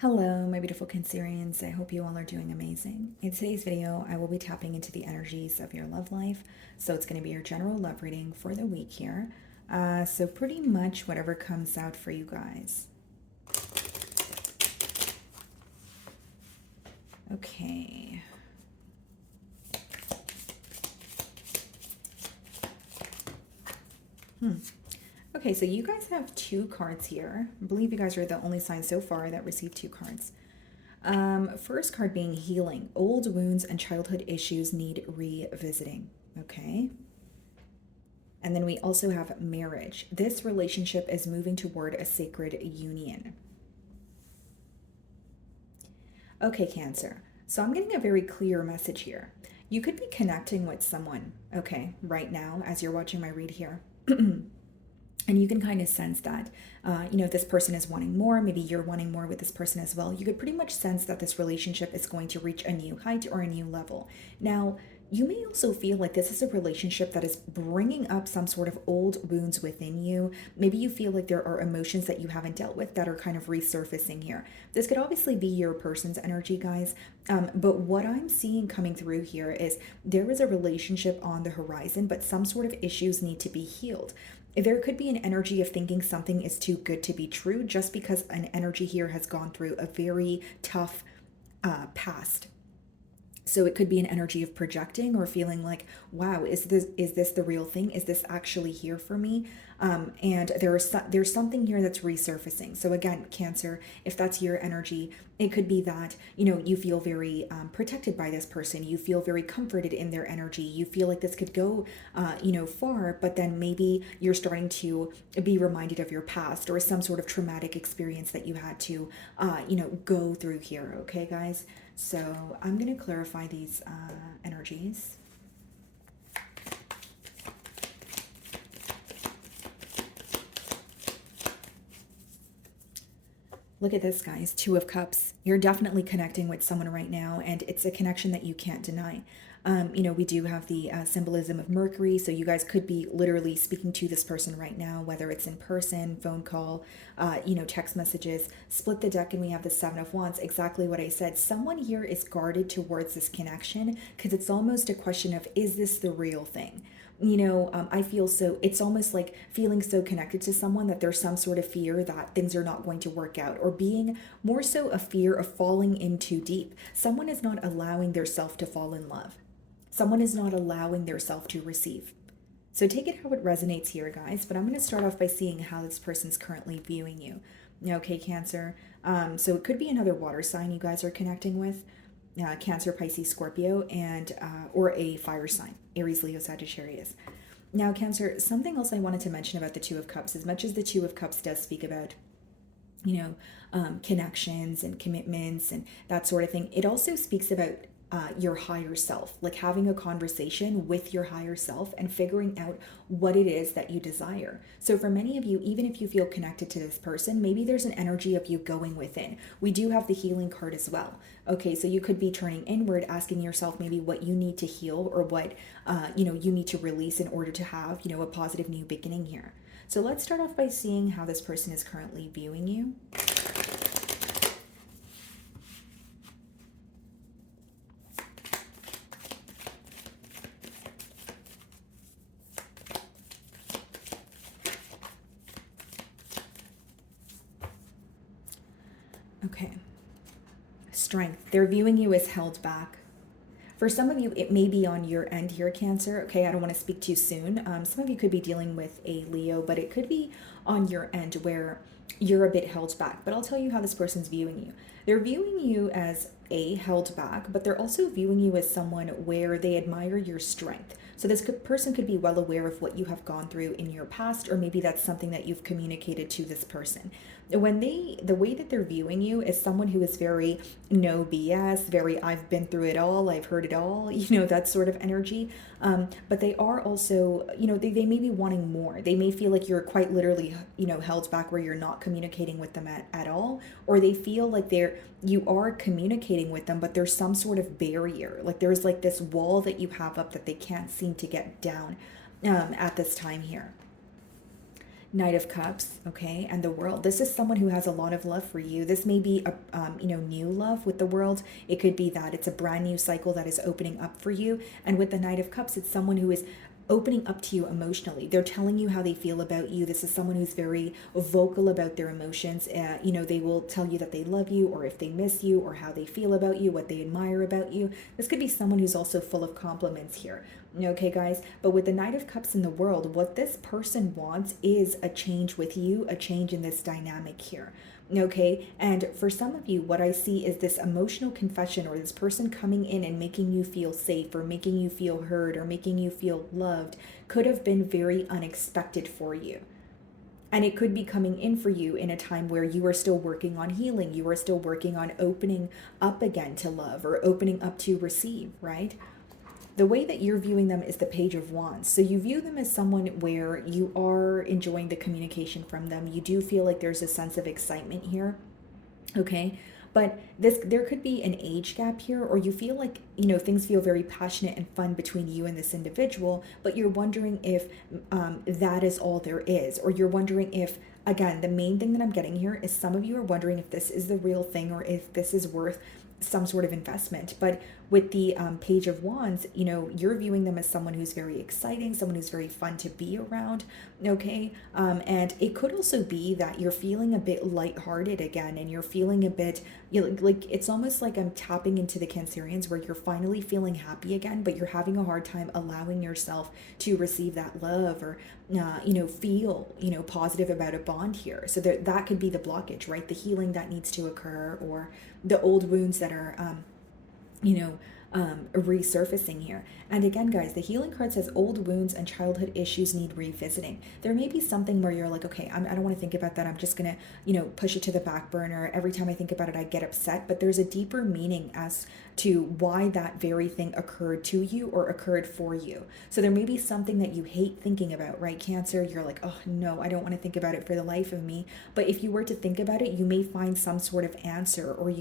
Hello, my beautiful Cancerians. I hope you all are doing amazing. In today's video, I will be tapping into the energies of your love life. So it's going to be your general love reading for the week here. So pretty much whatever comes out for you guys. Okay. Okay, so you guys have two cards here. I believe you guys are the only sign so far that received two cards. First card being healing. Old wounds and childhood issues need revisiting. Okay. And then we also have marriage. This relationship is moving toward a sacred union. Okay, Cancer. So I'm getting a very clear message here. You could be connecting with someone, okay, right now as you're watching my read here. And you can kind of sense that, this person is wanting more. Maybe you're wanting more with this person as well. You could pretty much sense that this relationship is going to reach a new height or a new level. Now, you may also feel like this is a relationship that is bringing up some sort of old wounds within you. Maybe you feel like there are emotions that you haven't dealt with that are kind of resurfacing here. This could obviously be your person's energy, guys. But what I'm seeing coming through here is there is a relationship on the horizon, but some sort of issues need to be healed. There could be an energy of thinking something is too good to be true just because an energy here has gone through a very tough past. So it could be an energy of projecting or feeling like, wow, is this the real thing? Is this actually here for me? And there's something here that's resurfacing. So again, Cancer, if that's your energy, it could be that you feel very protected by this person. You feel very comforted in their energy. You feel like this could go far, but then maybe you're starting to be reminded of your past or some sort of traumatic experience that you had to go through here. Okay, guys. So I'm going to clarify these energies. Look at this, guys. Two of Cups. You're definitely connecting with someone right now, and it's a connection that you can't deny. We do have the symbolism of Mercury, so you guys could be literally speaking to this person right now, whether it's in person, phone call, text messages. Split the deck, and we have the Seven of Wands. Exactly what I said. Someone here is guarded towards this connection because it's almost a question of, is this the real thing? I feel so, it's almost like feeling so connected to someone that there's some sort of fear that things are not going to work out, or being more so a fear of falling in too deep. Someone is not allowing their self to fall in love. Someone is not allowing their self to receive. So take it how it resonates here, guys. But I'm going to start off by seeing how this person's currently viewing you. Okay, Cancer. So it could be another water sign you guys are connecting with. Cancer, Pisces, Scorpio, and or a fire sign, Aries, Leo, Sagittarius. Now, Cancer, something else I wanted to mention about the Two of Cups, as much as the Two of Cups does speak about, connections and commitments and that sort of thing, it also speaks about your higher self, like having a conversation with your higher self and figuring out what it is that you desire. So, for many of you, even if you feel connected to this person, maybe there's an energy of you going within. We do have the healing card as well. Okay, so you could be turning inward, asking yourself maybe what you need to heal or what you need to release in order to have a positive new beginning here. So let's start off by seeing how this person is currently viewing you. Okay. Strength. They're viewing you as held back. For some of you, it may be on your end here, Cancer. Okay, I don't want to speak too soon. Some of you could be dealing with a Leo, but it could be on your end where you're a bit held back. But I'll tell you how this person's viewing you. They're viewing you as held back, but they're also viewing you as someone where they admire your strength. So this person could be well aware of what you have gone through in your past, or maybe that's something that you've communicated to this person. The way that they're viewing you is someone who is very no BS, very I've been through it all, I've heard it all, that sort of energy. But they are also, they may be wanting more. They may feel like you're quite literally, held back where you're not communicating with them at all, or they feel like you are communicating with them, but there's some sort of barrier. Like there's like this wall that you have up that they can't seem to get down at this time here. Knight of Cups, okay, and the World. This is someone who has a lot of love for you. This may be a new love with the World. It could be that it's a brand new cycle that is opening up for you. And with the Knight of Cups, it's someone who is opening up to you emotionally. They're telling you how they feel about you. This is someone who's very vocal about their emotions. They will tell you that they love you, or if they miss you, or how they feel about you, what they admire about you. This could be someone who's also full of compliments here. Okay, guys, but with the Knight of Cups in the World, what this person wants is a change with you, a change in this dynamic here. Okay, and for some of you, what I see is this emotional confession, or this person coming in and making you feel safe, or making you feel heard, or making you feel loved, could have been very unexpected for you. And it could be coming in for you in a time where you are still working on healing, you are still working on opening up again to love, or opening up to receive, right? The way that you're viewing them is the Page of Wands. So you view them as someone where you are enjoying the communication from them. You do feel like there's a sense of excitement here. Okay. But there could be an age gap here, or you feel like, things feel very passionate and fun between you and this individual, but you're wondering if that is all there is, or you're wondering if, again, the main thing that I'm getting here is some of you are wondering if this is the real thing, or if this is worth some sort of investment. But with the Page of Wands, you're viewing them as someone who's very exciting, someone who's very fun to be around. Okay. And it could also be that you're feeling a bit lighthearted again, and you're feeling a bit, like it's almost like I'm tapping into the Cancerians, where you're finally feeling happy again, but you're having a hard time allowing yourself to receive that love, or feel positive about a bond here. So that could be the blockage, right? The healing that needs to occur, or the old wounds that are resurfacing here. And again, guys, the healing card says old wounds and childhood issues need revisiting. There may be something where you're like, okay, I don't want to think about that. I'm just gonna push it to the back burner. Every time I think about it, I get upset. But there's a deeper meaning as to why that very thing occurred to you, or occurred for you. So there may be something that you hate thinking about, right, Cancer? You're like, oh no, I don't want to think about it for the life of me. But if you were to think about it, you may find some sort of answer, or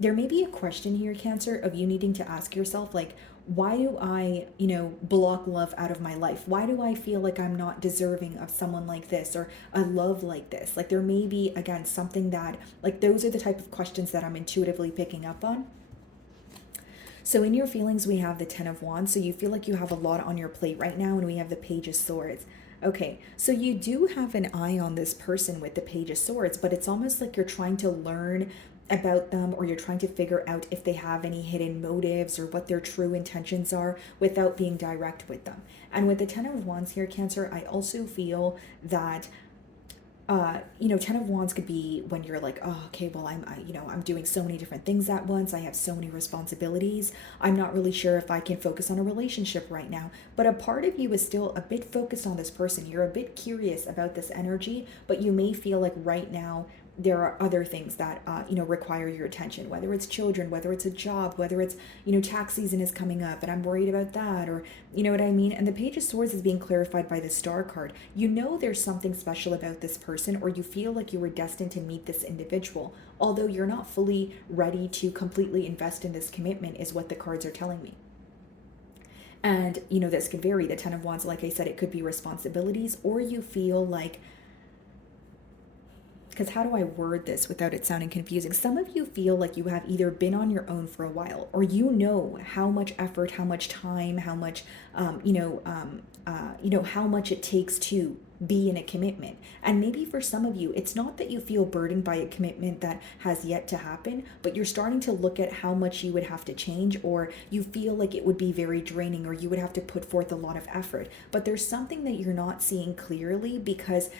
there may be a question here, Cancer, of you needing to ask yourself, like, why do I, block love out of my life? Why do I feel like I'm not deserving of someone like this, or a love like this? Like, there may be, again, something that, like, those are the type of questions that I'm intuitively picking up on. So in your feelings, we have the Ten of Wands. So you feel like you have a lot on your plate right now, and we have the Page of Swords. Okay, so you do have an eye on this person with the Page of Swords, but it's almost like you're trying to learn about them, or you're trying to figure out if they have any hidden motives, or what their true intentions are, without being direct with them. And with the Ten of Wands here, Cancer, I also feel that Ten of Wands could be when you're like, oh, okay, well, I'm doing so many different things at once. I have so many responsibilities. I'm not really sure if I can focus on a relationship right now. But a part of you is still a bit focused on this person. You're a bit curious about this energy, but you may feel like right now there are other things that require your attention, whether it's children, whether it's a job, whether it's tax season is coming up and I'm worried about that, or what I mean. And the Page of Swords is being clarified by the Star card. There's something special about this person, or you feel like you were destined to meet this individual, although you're not fully ready to completely invest in this commitment, is what the cards are telling me. And this could vary. The Ten of Wands, like I said, it could be responsibilities, or you feel like, because how do I word this without it sounding confusing? Some of you feel like you have either been on your own for a while, or how much effort, how much time, how much, how much it takes to be in a commitment. And maybe for some of you, it's not that you feel burdened by a commitment that has yet to happen, but you're starting to look at how much you would have to change, or you feel like it would be very draining, or you would have to put forth a lot of effort. But there's something that you're not seeing clearly, because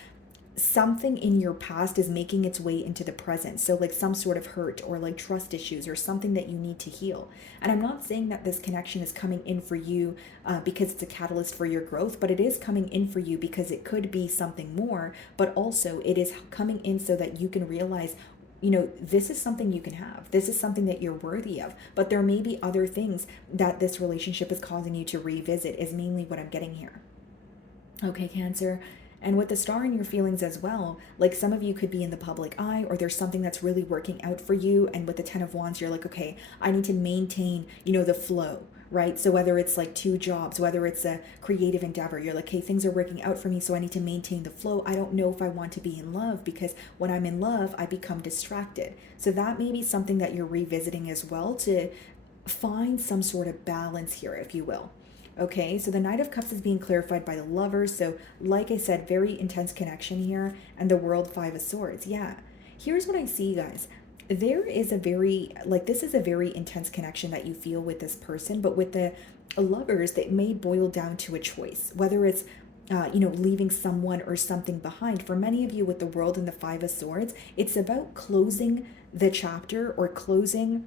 something in your past is making its way into the present. So like some sort of hurt, or like trust issues, or something that you need to heal. And I'm not saying that this connection is coming in for you because it's a catalyst for your growth, but it is coming in for you because it could be something more, but also it is coming in so that you can realize, this is something you can have. This is something that you're worthy of. But there may be other things that this relationship is causing you to revisit, is mainly what I'm getting here. Okay, Cancer. And with the Star in your feelings as well, like some of you could be in the public eye, or there's something that's really working out for you. And with the Ten of Wands, you're like, okay, I need to maintain, the flow, right? So whether it's like two jobs, whether it's a creative endeavor, you're like, hey, things are working out for me, so I need to maintain the flow. I don't know if I want to be in love, because when I'm in love, I become distracted. So that may be something that you're revisiting as well, to find some sort of balance here, if you will. Okay, so the Knight of Cups is being clarified by the Lovers. So, like I said, very intense connection here. And the World, Five of Swords. Yeah. Here's what I see, guys. There is a very, like, this is a very intense connection that you feel with this person. But with the Lovers, that may boil down to a choice, whether it's leaving someone or something behind. For many of you with the World and the Five of Swords, it's about closing the chapter, or closing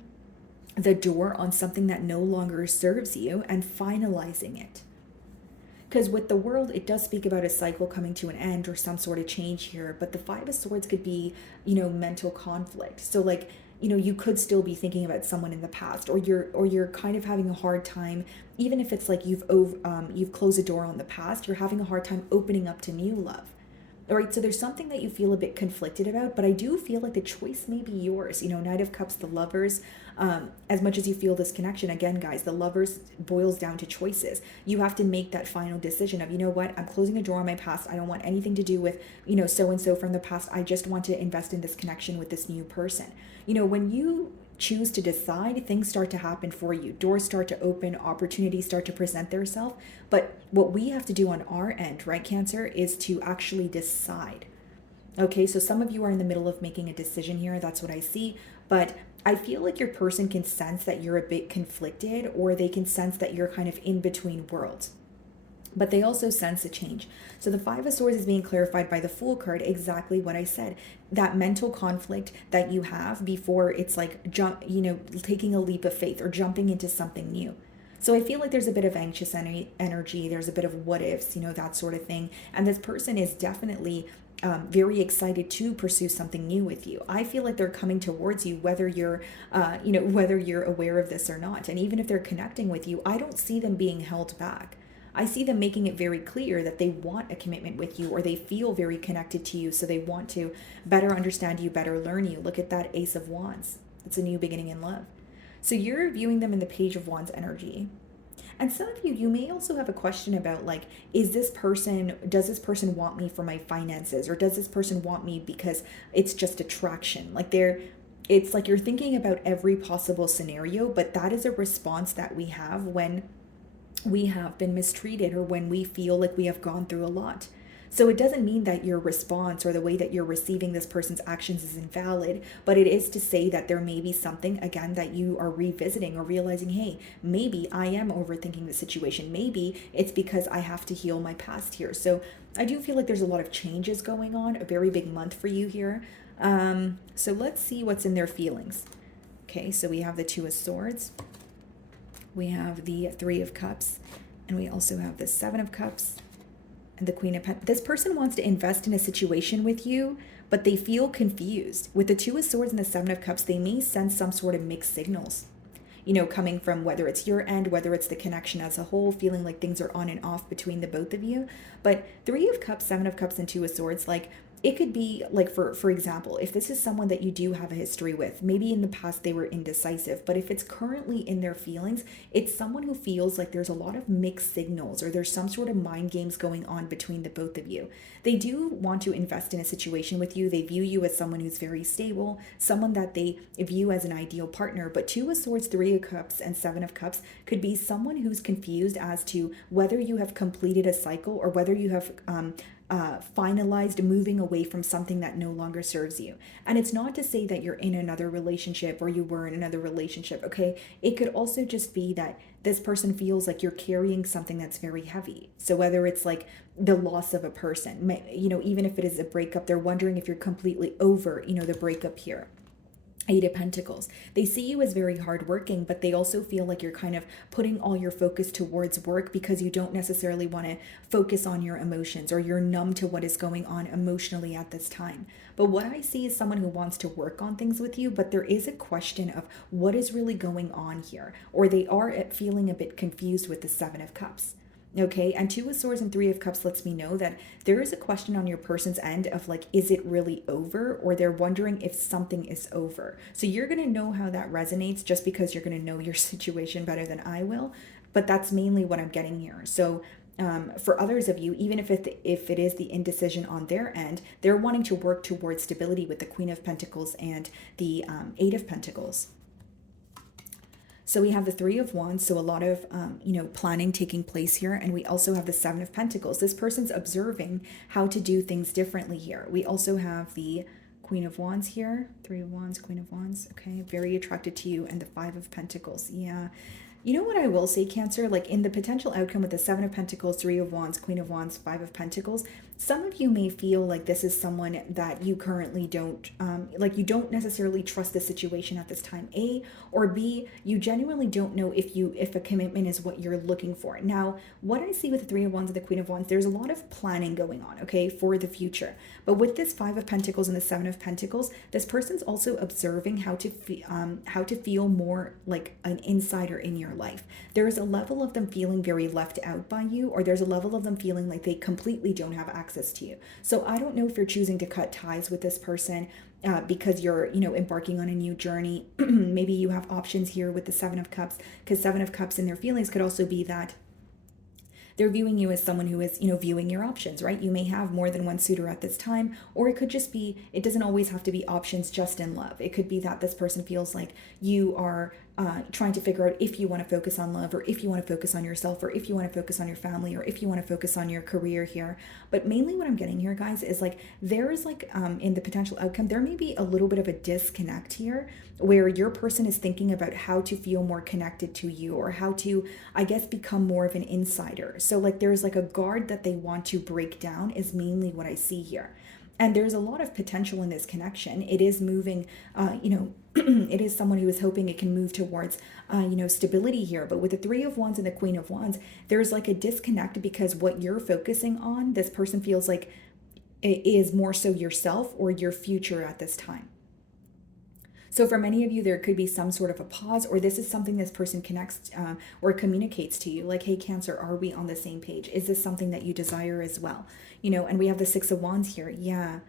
the door on something that no longer serves you, and finalizing it. Because with the World, it does speak about a cycle coming to an end, or some sort of change here. But the Five of Swords could be, mental conflict. So like, you could still be thinking about someone in the past, or you're kind of having a hard time, even if it's like you've closed a door on the past, you're having a hard time opening up to new love. All right, so there's something that you feel a bit conflicted about, but I do feel like the choice may be yours. Knight of Cups, the Lovers, as much as you feel this connection, again, guys, the Lovers boils down to choices. You have to make that final decision of, you know what, I'm closing a door on my past. I don't want anything to do with, so-and-so from the past. I just want to invest in this connection with this new person. When you choose to decide, things start to happen for you. Doors start to open, opportunities start to present themselves. But what we have to do on our end, right, Cancer, is to actually decide. Okay, so some of you are in the middle of making a decision here. That's what I see. But I feel like your person can sense that you're a bit conflicted, or they can sense that you're kind of in between worlds. But they also sense a change. So the Five of Swords is being clarified by the Fool card, exactly what I said. That mental conflict that you have before it's like taking a leap of faith or jumping into something new. So I feel like there's a bit of anxious energy. There's a bit of what ifs, that sort of thing. And this person is definitely very excited to pursue something new with you. I feel like they're coming towards you, whether you're aware of this or not. And even if they're connecting with you, I don't see them being held back. I see them making it very clear that they want a commitment with you, or they feel very connected to you. So they want to better understand you, better learn you. Look at that Ace of Wands. It's a new beginning in love. So you're viewing them in the Page of Wands energy. And some of you may also have a question about, like, does this person want me for my finances? Or does this person want me because it's just attraction? It's like you're thinking about every possible scenario, but that is a response that we have when we have been mistreated, or when we feel like we have gone through a lot. So it doesn't mean that your response, or the way that you're receiving this person's actions, is invalid, but it is to say that there may be something, again, that you are revisiting, or realizing, hey, maybe I am overthinking the situation. Maybe it's because I have to heal my past here. So I do feel like there's a lot of changes going on, a very big month for you here. So let's see what's in their feelings. Okay, so we have the Two of Swords. We have the Three of Cups, and we also have the Seven of Cups and the Queen of Pentacles. This person wants to invest in a situation with you, but they feel confused. With the Two of Swords and the Seven of Cups, they may sense some sort of mixed signals, coming from whether it's your end, whether it's the connection as a whole, feeling like things are on and off between the both of you. But Three of Cups, Seven of Cups, and Two of Swords, like, it could be like, for example, if this is someone that you do have a history with, maybe in the past they were indecisive, but if it's currently in their feelings, it's someone who feels like there's a lot of mixed signals, or there's some sort of mind games going on between the both of you. They do want to invest in a situation with you. They view you as someone who's very stable, someone that they view as an ideal partner. But Two of Swords, Three of Cups, and Seven of Cups could be someone who's confused as to whether you have completed a cycle, or whether you have finalized moving away from something that no longer serves you. And it's not to say that you're in another relationship, or you were in another relationship, okay? It could also just be that this person feels like you're carrying something that's very heavy. So whether it's like the loss of a person, even if it is a breakup, they're wondering if you're completely over, the breakup here. Eight of Pentacles. They see you as very hardworking, but they also feel like you're kind of putting all your focus towards work, because you don't necessarily want to focus on your emotions, or you're numb to what is going on emotionally at this time. But what I see is someone who wants to work on things with you, but there is a question of what is really going on here, or they are feeling a bit confused with the Seven of Cups. Okay, and Two of Swords and Three of Cups lets me know that there is a question on your person's end of like, is it really over? Or they're wondering if something is over. So you're going to know how that resonates just because you're going to know your situation better than I will. But that's mainly what I'm getting here. So for others of you, even if it is the indecision on their end, they're wanting to work towards stability with the Queen of Pentacles and the Eight of Pentacles. So we have the Three of Wands, so a lot of, planning taking place here. And we also have the Seven of Pentacles. This person's observing how to do things differently here. We also have the Queen of Wands here, Three of Wands, Queen of Wands. Okay, very attracted to you. And the Five of Pentacles. Yeah. You know what I will say, Cancer? Like in the potential outcome with the Seven of Pentacles, Three of Wands, Queen of Wands, Five of Pentacles, some of you may feel like this is someone that you currently don't, you don't necessarily trust the situation at this time, A, or B, you genuinely don't know if a commitment is what you're looking for. Now, what I see with the Three of Wands and the Queen of Wands, there's a lot of planning going on, okay, for the future. But with this Five of Pentacles and the Seven of Pentacles, this person's also observing how to feel more like an insider in your life. There is a level of them feeling very left out by you, or there's a level of them feeling like they completely don't have access to you. So I don't know if you're choosing to cut ties with this person because you're, embarking on a new journey. Maybe you have options here with the Seven of Cups, because Seven of Cups in their feelings could also be that they're viewing you as someone who is, viewing your options, right? You may have more than one suitor at this time, or it could just be, it doesn't always have to be options just in love. It could be that this person feels like you are trying to figure out if you want to focus on love, or if you want to focus on yourself, or if you want to focus on your family, or if you want to focus on your career here. But mainly what I'm getting here, guys, is like there is like in the potential outcome, there may be a little bit of a disconnect here where your person is thinking about how to feel more connected to you, or how to, I guess, become more of an insider. So like there's like a guard that they want to break down is mainly what I see here. And there's a lot of potential in this connection. It is moving, it is someone who is hoping it can move towards, stability here. But with the Three of Wands and the Queen of Wands, there's like a disconnect because what you're focusing on, this person feels like it is more so yourself or your future at this time. So for many of you, there could be some sort of a pause, or this is something this person connects or communicates to you, like, hey, Cancer, are we on the same page? Is this something that you desire as well? And we have the Six of Wands here. Yeah.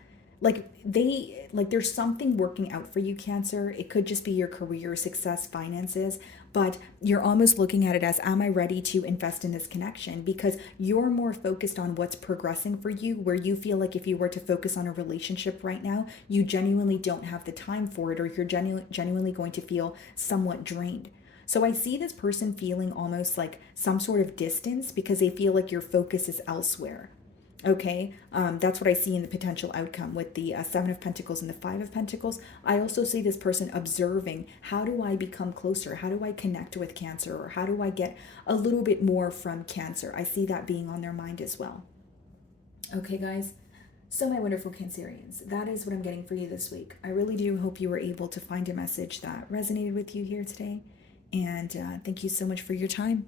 There's something working out for you, Cancer. It could just be your career, success, finances, but you're almost looking at it as, am I ready to invest in this connection? Because you're more focused on what's progressing for you, where you feel like if you were to focus on a relationship right now, you genuinely don't have the time for it, or you're genuinely going to feel somewhat drained. So I see this person feeling almost like some sort of distance because they feel like your focus is elsewhere. Okay, that's what I see in the potential outcome with the Seven of Pentacles and the Five of Pentacles. I also see this person observing, how do I become closer? How do I connect with Cancer? Or how do I get a little bit more from Cancer? I see that being on their mind as well. Okay, guys. So my wonderful Cancerians, that is what I'm getting for you this week. I really do hope you were able to find a message that resonated with you here today. And thank you so much for your time.